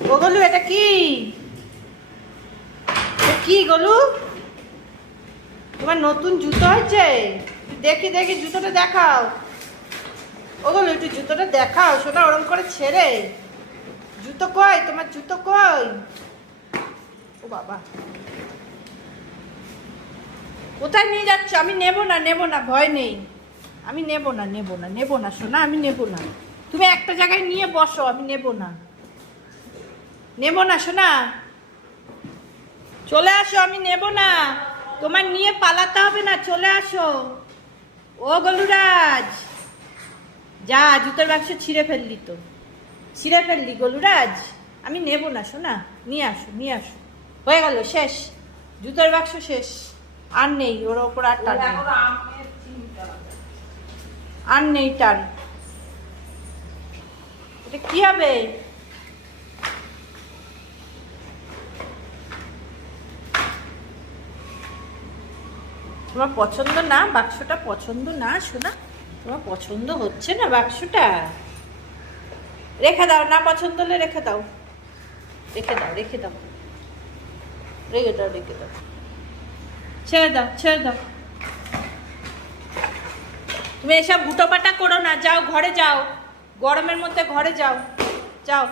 ও গলু, এটা কি? কি গলু, তোমার নতুন জুতো হয়েছে? দেখি দেখি জুতোটা দেখাও। ও গলু, একটু জুতোটা দেখাও সোনা, ওরম করে ছেড়ে। জুতো কই তোমার, জুতো কই? ও বাবা, কোথায় নিয়ে যাচ্ছ? আমি নেবো না, নেবো না, ভয় নেই। আমি নেবো না, নেবো না, নেবো না সোনা, আমি নেবো না। তুমি একটা জায়গায় নিয়ে বসো, আমি নেবো না, নেবো না সোনা। চলে আসো, আমি নেবো না। তোমার নিয়ে পালাতে হবে না, চলে আসো। ও গলুরাজ, যা, জুতোর বাক্স ছিঁড়ে ফেললি তো, ছিঁড়ে ফেললি গলুরাজ। আমি নেবো না সোনা, নিয়ে আসো, নিয়ে আসো। হয়ে গেল, শেষ। জুতোর বাক্স শেষ, আর নেই ওর ওপর, আর টান নেই, আর নেই টান। এটা কি হবে? তোমার পছন্দ না বাক্সটা? পছন্দ না সোনা, তোমার পছন্দ হচ্ছে না বাক্সটা? রেখে দাও, না পছন্দ হলে রেখে দাও, রেখে দাও, রেখে দাও, রেখে দাও, রেখে দাও, ছেড়ে দাও, ছেড়ে দাও। তুমি এসব হুটোপাটা করো না, যাও ঘরে যাও, গরমের মধ্যে ঘরে যাও, যাও।